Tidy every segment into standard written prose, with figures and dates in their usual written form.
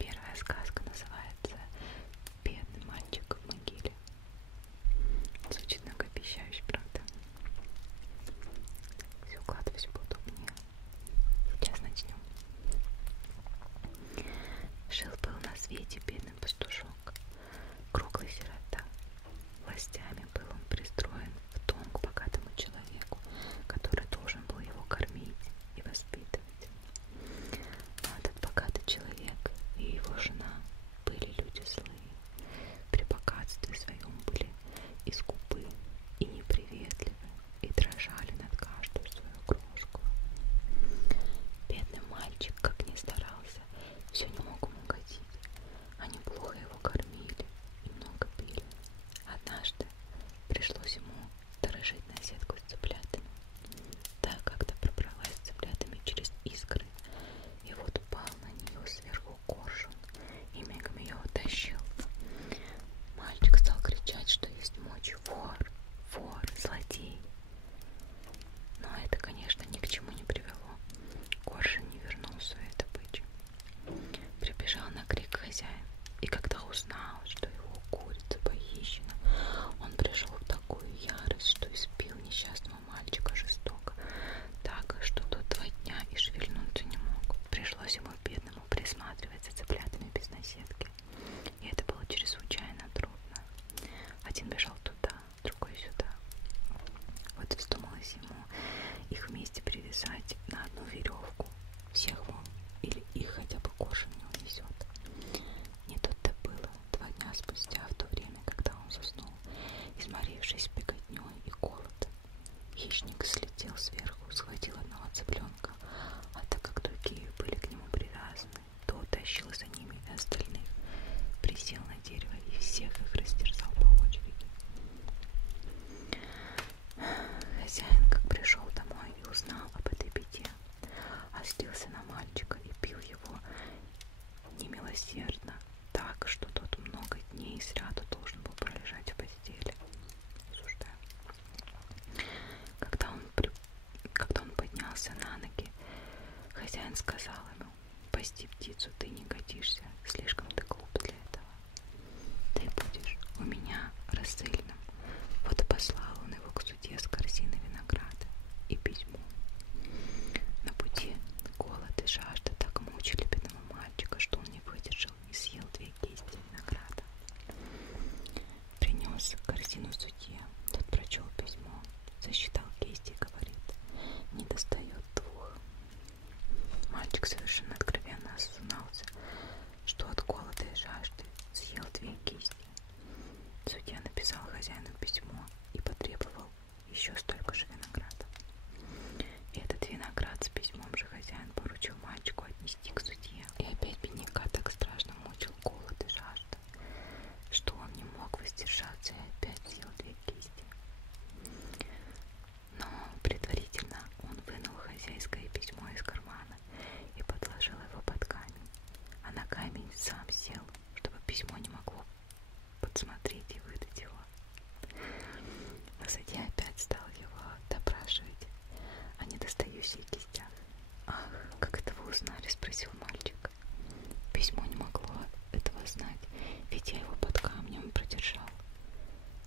Первая сказка называется «Бедный мальчик в могиле». Звучит многообещающе, правда? Все, укладываюсь поудобнее. Сейчас начнем. Жил-был на свете бедный пастушок, круглый сирота. Властями был он пристроен в дом к богатому человеку, который должен был его кормить и воспитывать. Но этот богатый человек и его жена были люди злые, при богатстве своем были и скупы, и неприветливы, и дрожали над каждую свою крошку. Бедный мальчик, как ни старался, все не мог ему угодить. Они плохо его кормили и много пили. Однажды пришлось ему дорожить на сетку с цыплятами. Та как-то пробралась с цыплятами через искры, и вот упал на нее сверху коршун и мигом ее утащил. Мальчик стал кричать, что есть мочи: вор, вор, злодей. Но это, конечно, ни к чему не привело. Коршун не вернул свою добычу. Прибежал на крик хозяин, и когда узнал, что его курица похищена, он пришел в такую ярость, что избил несчастного мальчика жестоко, так, что тот 2 дня и шевельнуться не мог. Пришлось ему бедному присматривать за цыплятами без наседки, и это было чрезвычайно трудно. Один бежал туда, другой сюда. Вот и вздумалось ему их вместе привязать на одну веревку. Всех вон, или их хотя бы коршун не унесет. Не тут-то было. 2 дня спустя, в то время, когда он заснул, изморившись беготней и голодом, хищник слетел сверху, схватил одного цыпленка, а так как другие были к нему привязаны, то утащил за ними и остальных, присел на дерево и всех их растерзал по очереди. Хозяин, как пришел домой и узнал об этой беде, озлился на мальчика и бил его немилосердно, так, что тот много дней сряду должен был пролежать в постели. Осуждаю. Когда он поднялся на ноги, хозяин сказал ему: «Пасти птицу ты не годишься, слишком ты глуп для этого. Ты будешь у меня рассыльным». Вот и послал он его к судье с корзиной винограда и письмом. На пути голод и жажда так мучили бедного мальчика, что он не выдержал и съел 2 кисти винограда. Принес корзину судье, тот прочел письмо, засчитал кисти и говорит: не достает 2. Мальчик совершенно откровенно осознался, что от голода и жажды съел 2 кисти. Судья написал хозяину письмо и потребовал еще столько же винограда. И этот виноград с письмом же хозяин поручил мальчику отнести к судье. И опять бедняка так страшно мучил голод и жажда, что он не мог воздержаться и опять съел 2 кисти. Но предварительно он вынул хозяйское письмо из кармана и подложил его под камень, а на камень сам сел, чтобы письмо не могло подсмотреть и выдать его. Но судья опять стал его допрашивать о недостающих кистях. «Ах, как это вы узнали?» — спросил мальчик. «Письмо не могло этого знать, ведь я его под камнем продержал».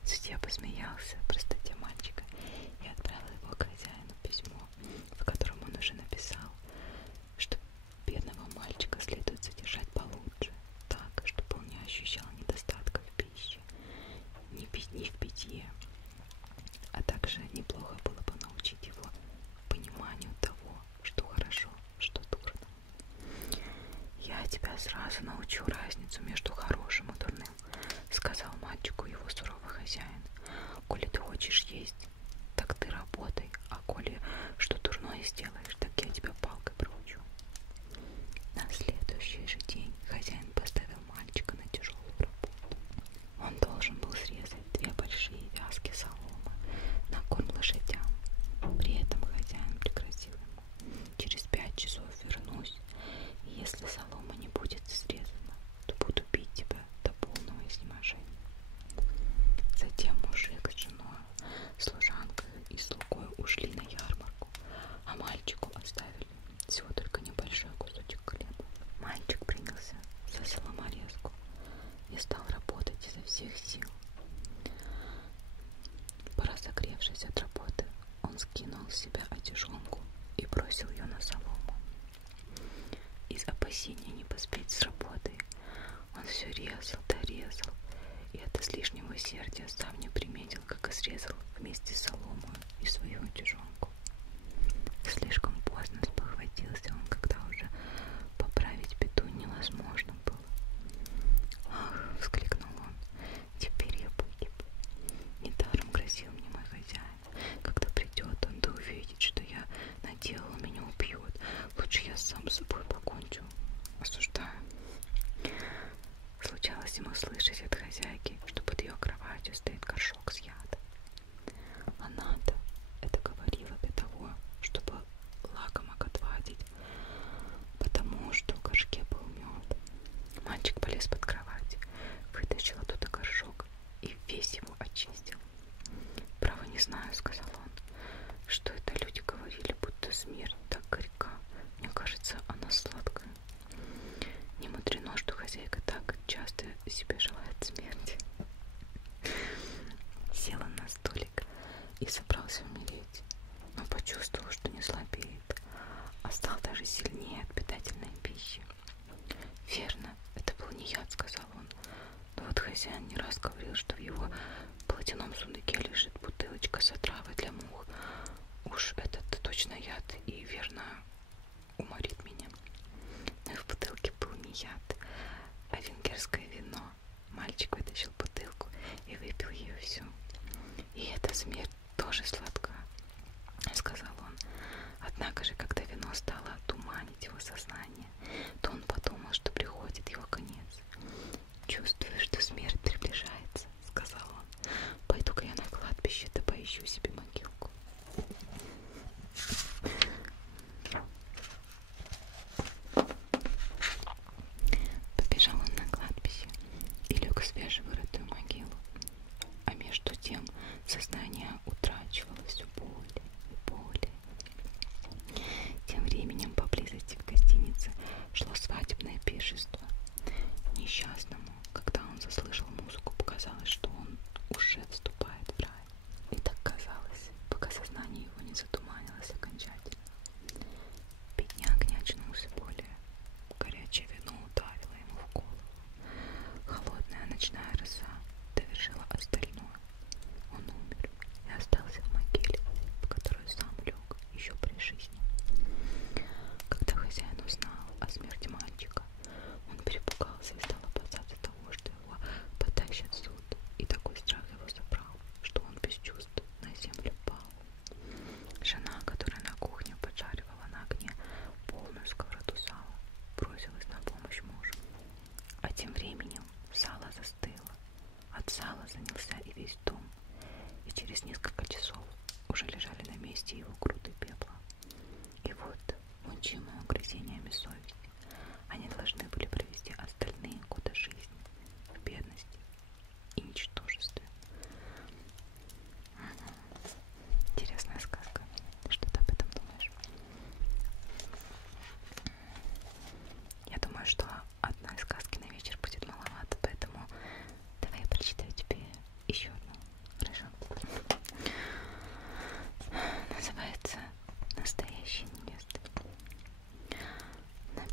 Судья посмеялся в простоте мальчика и отправил его к хозяину письмо, в котором он уже написал, что бедного мальчика следует содержать получше, так, чтобы он не ощущал недостатка в пище, ни в питье, а также неплохо было бы научить его пониманию того, что хорошо, что дурно. «Я тебя сразу научу разницу между хорошим и дурным», — сказал мальчику его суровый хозяин. «Коли ты хочешь есть, так ты работай, а коли что дурное сделаешь, так я тебя палкой проучу». На следующий же день хозяин поставил мальчика на тяжелую работу. Он должен был срезать 2 большие вязки соломы на корм лошадям. При этом хозяин пригрозил ему: через 5 часов вернусь, и если солома не будет срезана, то буду бить тебя до полного изнеможения. Затем мужик с женой, служанкой и слугой ушли на ярмарку, а мальчику оставили всего только небольшой кусочек хлеба. Мальчик принялся резал да резал, и от излишнего усердия сам не приметил, как и срезал вместе с соломой и свою утюжонку. Слишком поздно спохватился он, когда уже поправить беду невозможно было. «Ах!» — воскликнул он, — «теперь я погиб. Недаром грозил мне мой хозяин. Когда придет он, да увидит, что я наделал, меня убьет. Лучше я сам с собой покончу. Осуждаю». Случалось ему слышать от хозяйки, что под ее кроватью стоит горшок с ядом. Она-то это говорила для того, чтобы лакомок отвадить, потому что в горшке был мед. Мальчик полез под кровать, вытащил оттуда горшок и весь его очистил. «Право не знаю», — сказал он, — «что это люди говорили, будто смерть так горька. Мне кажется, она сладкая». Не мудрено, что хозяйка так часто себе желает смерти. Села на столик и собрался умереть, но почувствовал, что не слабеет, а стал даже сильнее от питательной пищи. «Верно, это был не яд», — сказал он, — «но вот хозяин не раз говорил, что в его полотяном сундуке лежит бутылочка с отравой для мух. Уж этот точно яд и, верно, уморит меня». Но и в бутылке был не яд, а венгерское вино. Мальчик вытащил бутылку и выпил ее всю. «И эта смерть тоже сладка», — сказал он. Однако же, когда вино стало туманить его сознание, то он подумал, что приходит его конец. «Чувствую, что смерть приближается», — сказал он. «Пойду-ка я на кладбище, да поищу себе могилку». Побежал он на кладбище и лег в свежевырытую могилу. А между тем сознание утрачивалось все более и более. Тем временем поблизости в гостинице шло свадебное пиршество. Несчастному, когда он заслышал музыку, показалось, что он уже вступает в рай. И так казалось, пока сознание его не затуманилось окончательно. Бедняк не очнулся более. Горячее вино ударило ему в голову. Холодная ночная роса довершила остальное. Он умер и остался в могиле, в которую сам лег еще при жизни. Когда хозяин узнал о смерти мальчика, он перепугался и стал опасаться того, что его потащат в суд, и такой страх его забрал, что он без чувств на землю пал. Жена, которая на кухне поджаривала на огне полную сковороду сала, бросилась на помощь мужу. А тем временем сало застыло. От сала занялся и весь дом, и через несколько часов уже лежали на месте его груды пепла. И вот, мучимые угрызениями совести, они должны были провести остальные годы жизни в бедности и ничтожестве. Интересная сказка. Что ты об этом думаешь? Я думаю, что одной сказки на вечер будет маловато, поэтому давай я прочитаю тебе еще одну. Хорошо? Называется «Настоящие невесты». На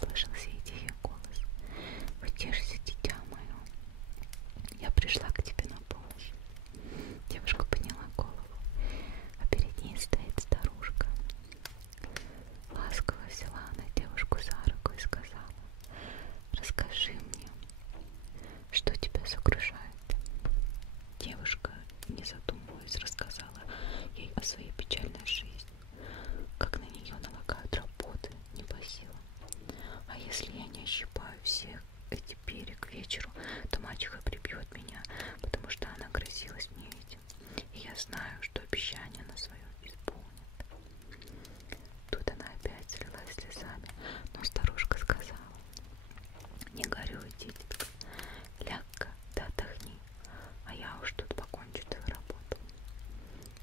послышался ее голос. «Утешься, дитя мое, я пришла к тебе на помощь». Девушка подняла голову, а перед ней стоит старушка. Ласково взяла она девушку за руку и сказала: «Расскажи мне, что тебя сокрушает?» Девушка, не задумываясь, рассказала ей о своей печальной жизни, как на нее налагают работы не по силам. «А если я не ощипаю всех эти перья к вечеру, то мачеха прибьет меня, потому что она грозилась мне этим, и я знаю, что обещание на свое исполнит». Тут она опять залилась слезами, но старушка сказала: «Не горюй, дитятка, ляг-ка да отдохни, а я уж тут покончу твою работу».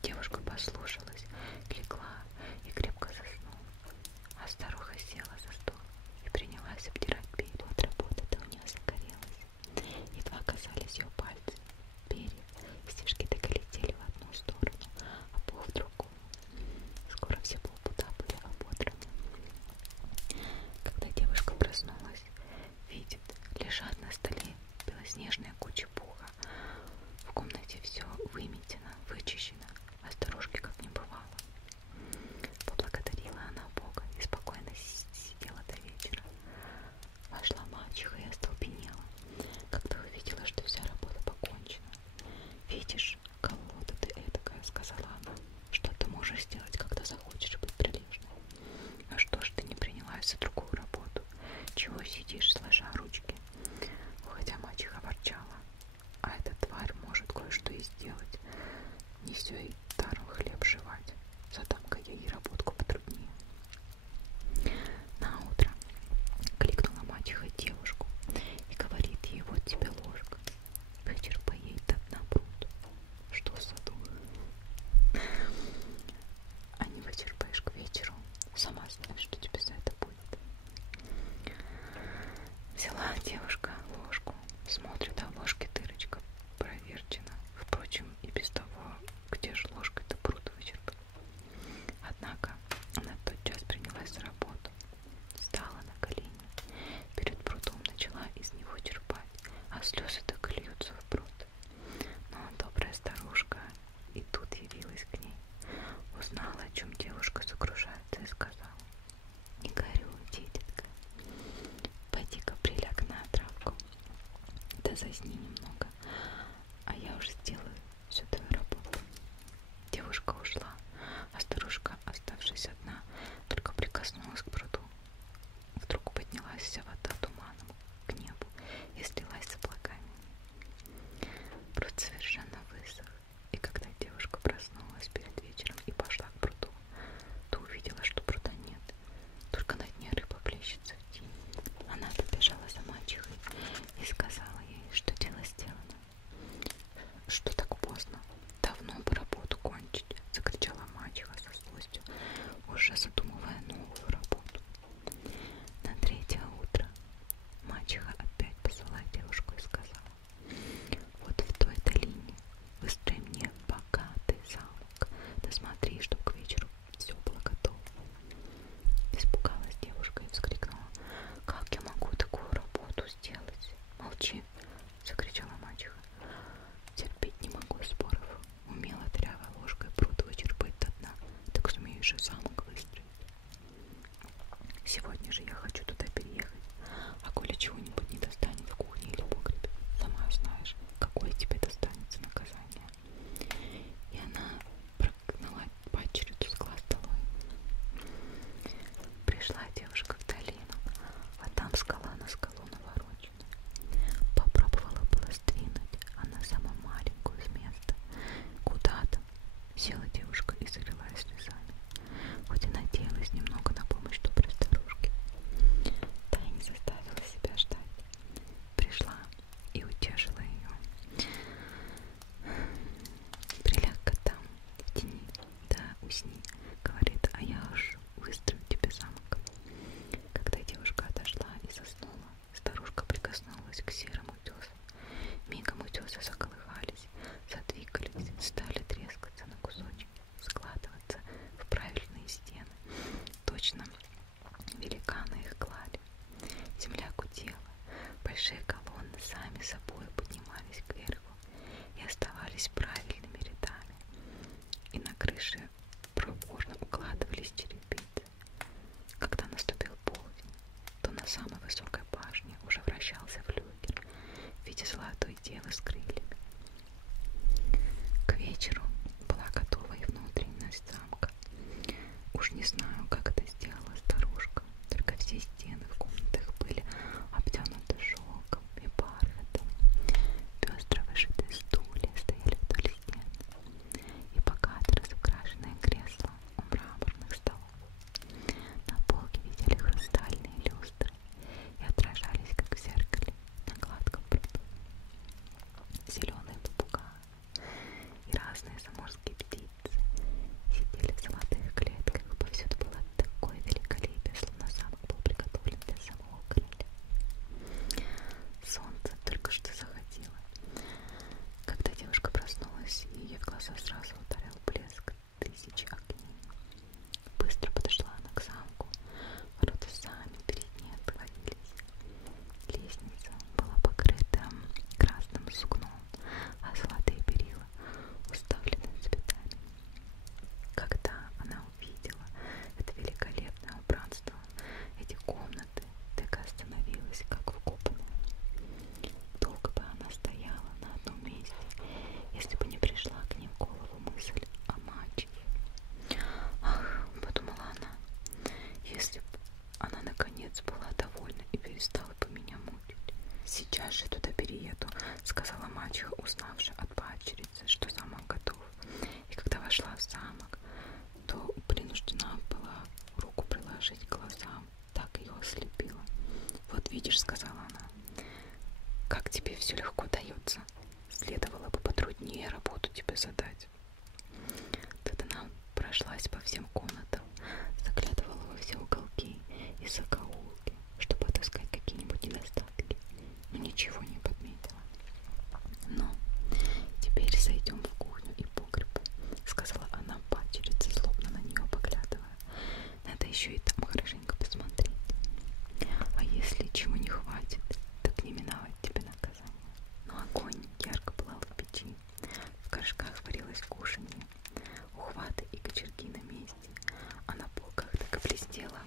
Девушка послушалась, легла и крепко заснула, а старуха села за стол и принялась обдирать перья. От работы-то у нее загорелась, едва касались ее пальцы перья, стежки так и летели в одну сторону, а пух в другую. Скоро все полпуда были ободраны. Когда девушка проснулась, видит, лежат на столе белоснежные кучи пуха. В комнате все выметено, вычищено, а старушки как не бывало. Поблагодарила она Бога и спокойно сидела до вечера. Вошла мачеха и остолбенела, когда увидела, что вся работа покончена. «Видишь, колода ты эдакая», — сказала она, — «что ты можешь сделать, когда захочешь быть прилежной? Ну что ж ты не принялась за другую работу? Чего сидишь, сложа ручки?» Хотя мачеха ворчала: «А эта тварь может кое-что и сделать. Не все и даром хлеб жевать. Задам-ка я ей работку потруднее». Наутро кликнула мачеха девушку и говорит ей: «Вот тебе ложка, вычерпай ей до дна пруд». Что в саду? А не вычерпаешь к вечеру, сама знаешь, что тебе за это будет. Взяла девушка ложку, смотрит, а в ложке дырочка проверчена. Впрочем, и без того, где же ложкой-то пруд вычерпать? Однако она тотчас принялась за работу. Встала на колени, перед прудом начала из него черпать, а слезы так и льются в пруд. Но добрая старушка и тут явилась к ней, узнала, о чем девушка сокрушается, и сказала: «Не горюй, дитятка, пойди-ка приляг на травку, да засни немного, а я уж сделаю всю твою работу». Девушка ушла, а старушка, оставшись одна, только прикоснулась к пруду. Вдруг поднялась вся вода туманом к небу и слилась с облаками. Пруд совершенно высох, и когда девушка проснулась перед вечером и пошла к пруду, то увидела, что пруда нет, только на дне рыба плещется в тени. Она побежала за мачехой и сказала ей, что дело сделано. «Что так поздно? Давно бы работу кончить!» — закричала мачеха со злостью, уже задумывая новую работу. На третье утро мачеха опять позвала девушку и сказала: «Вот в той долине выстрой мне богатый замок, да смотри, чтоб к вечеру все было готово». Испугалась девушка и вскрикнула: «Как я могу такую работу сделать?» «Молчи!» — закричала мачеха. «Терпеть не могу споров. Умела дырявой ложкой пруд вычерпать до дна, так сумеешь же замок выстроить. Сегодня же я хочу туда переехать, а коли чего-нибудь не достанет в кухне или погребе, сама знаешь, какое тебе достанется наказание». И она прогнала падчерицу с глаз долой. Пришла девушка в долину, а там скала на скалу наворочена. Попробовала было сдвинуть она самую маленькую с места. Куда там? Села девушка и залилась слезами, хоть и надеялась немного на помощь доброй старушки. Та и не заставила себя ждать. собой поднимались кверху и оставались правильными рядами, и на крыше проворно укладывались черепицы. Когда наступил полдень, то на самой высокой башне уже вращался флюгер в виде золотой девы с крыльями. К вечеру была готова и внутренность замка. Уж не знаю, как это сделала старушка, только все стены в комнатах были обтянуты шелком и бархатом. Пестро вышитые стулья стояли вдоль стен, и богато разукрашенные кресла у мраморных столов. На полке висели хрустальные люстры и отражались, как в зеркале, на гладком пруду. Зеленые попугаи и разные заморские птицы сидели в золотых клетках. Повсюду было такое великолепие, словно замок был приготовлен для самого короля. Солнце только что заходило. Когда девушка проснулась, ей в глаза сразу ударил блеск тысячи огней. Быстро подошла она к замку, ворота сами перед ней отворились. Лестница была покрыта красным сукном, а золотые перила уставлены цветами. Когда она увидела это великолепное убранство, эти комнаты, так остановилась, как вкопанная. Долго бы она стояла на одном месте, если бы не пришла к ней в голову мысль о мачехе. Ах, подумала она, если бы она наконец была довольна и перестала бы меня мучить. Сейчас же туда перееду, сказала мачеха, узнавши от падчерицы, что замок готов. И когда вошла в замок, то принуждена была руку приложить к глазам, так ее ослепило. Вот видишь, сказала она, как тебе все легко дается. Следовало бы потруднее работу тебе задать. Тут она прошлась по всем комнатам, заглядывала во все уголки и закоулки, чтобы отыскать какие-нибудь недостатки, но ничего не подметила. Но теперь зайдем в кухню и погреб, сказала она падчерице, злобно на нее поглядывая. Надо еще и там хорошенько посмотреть. А если чего не хватит, так не миновать тебе наказание. Но огонь ярко пылал в печи, в горшках варилось кушанье, ухваты и кочерги на месте, а на полках так и блестела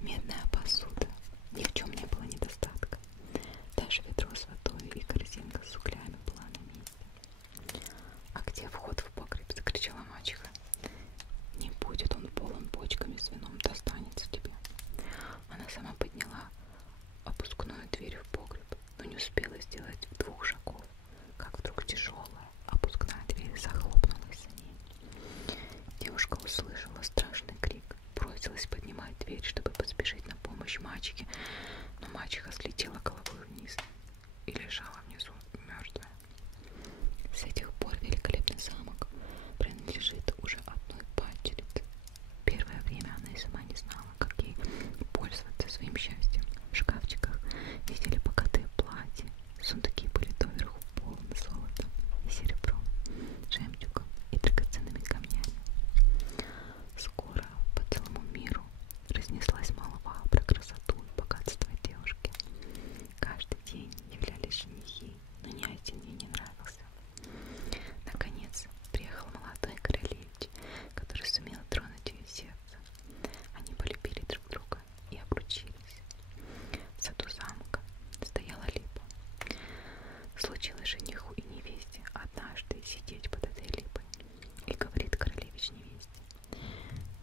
медная посуда. Ни в чем не было недостатка. Даже ведро с водой и корзинка с углями была на месте. А где вход в погреб? Закричала мачеха. Не будет он полон бочками с вином, достанется тебе. Она сама подняла опускную дверь в погреб, но не успела сделать 2 шагов, как вдруг тяжелая опускная дверь захлопнулась за ней. Девушка услышала страшный крик, бросилась поднимать дверь, чтобы поспешить на помощь мачехе, но мачеха слетела головой вниз и лежала внизу мертвая. С этих пор великолепный замок принадлежит уже одной падчерице. Первое время она и сама не знала, как ей пользоваться своим счастьем. В шкафчиках висели богатые платья, сундуки были доверху полны золотом и серебром, жемчугом и драгоценными камнями. Скоро по целому миру разнеслась молва про красоту и богатство девушки. Каждый день являлись женихи, но ни один ей не нравился. Наконец приехал молодой королевич, который сумел тронуть ее сердце. Они полюбили друг друга и обручились. В саду замка стояла липа. Случилось жениху и невесте однажды сидеть под этой липой. И говорит королевич невесте: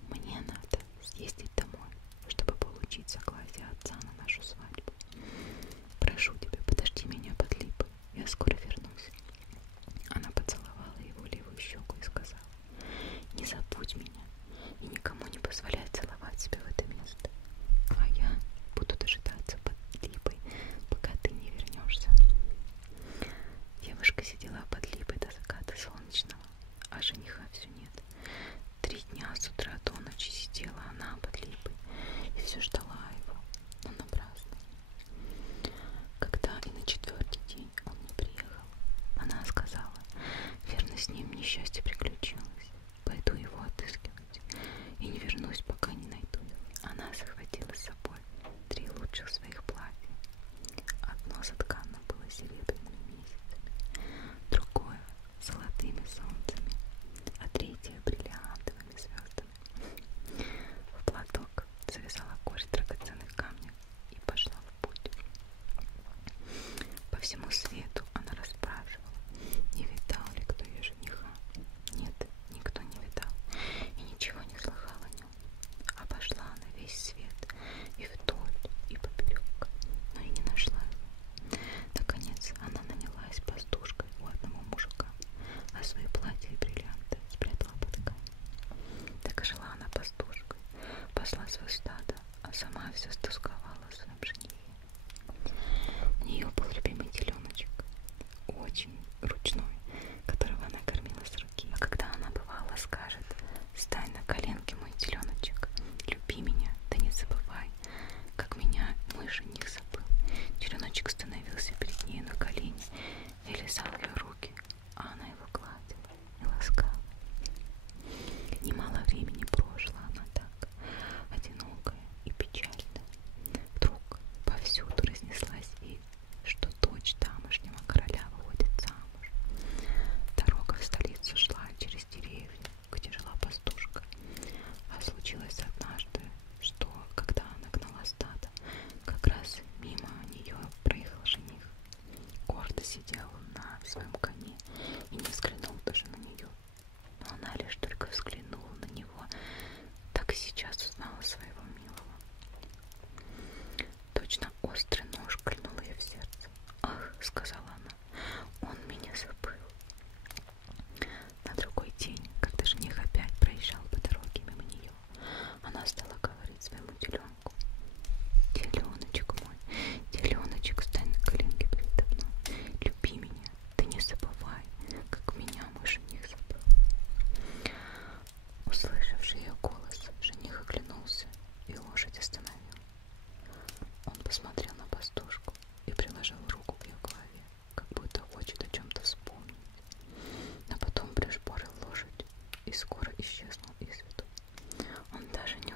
мне надо съездить домой, чтобы получить согласие отца на нашу свадьбу. Прошу тебя, подожди меня под липой, я скоро вернусь. Она поцеловала его левую щеку и сказала: не забудь меня и никому не позволяй целовать себя в это место, а я буду дожидаться под липой, пока ты не вернешься. Девушка сидела под липой до заката солнечного, а жениха все нет. 3 дня с утра до ночи сидела она под липой и все ждала его, но напрасно. Когда и на 4-й день он не приехал, она сказала: верно, с ним несчастье приключилось, пойду его отыскивать и не вернусь, пока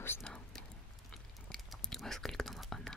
узнал, воскликнула она.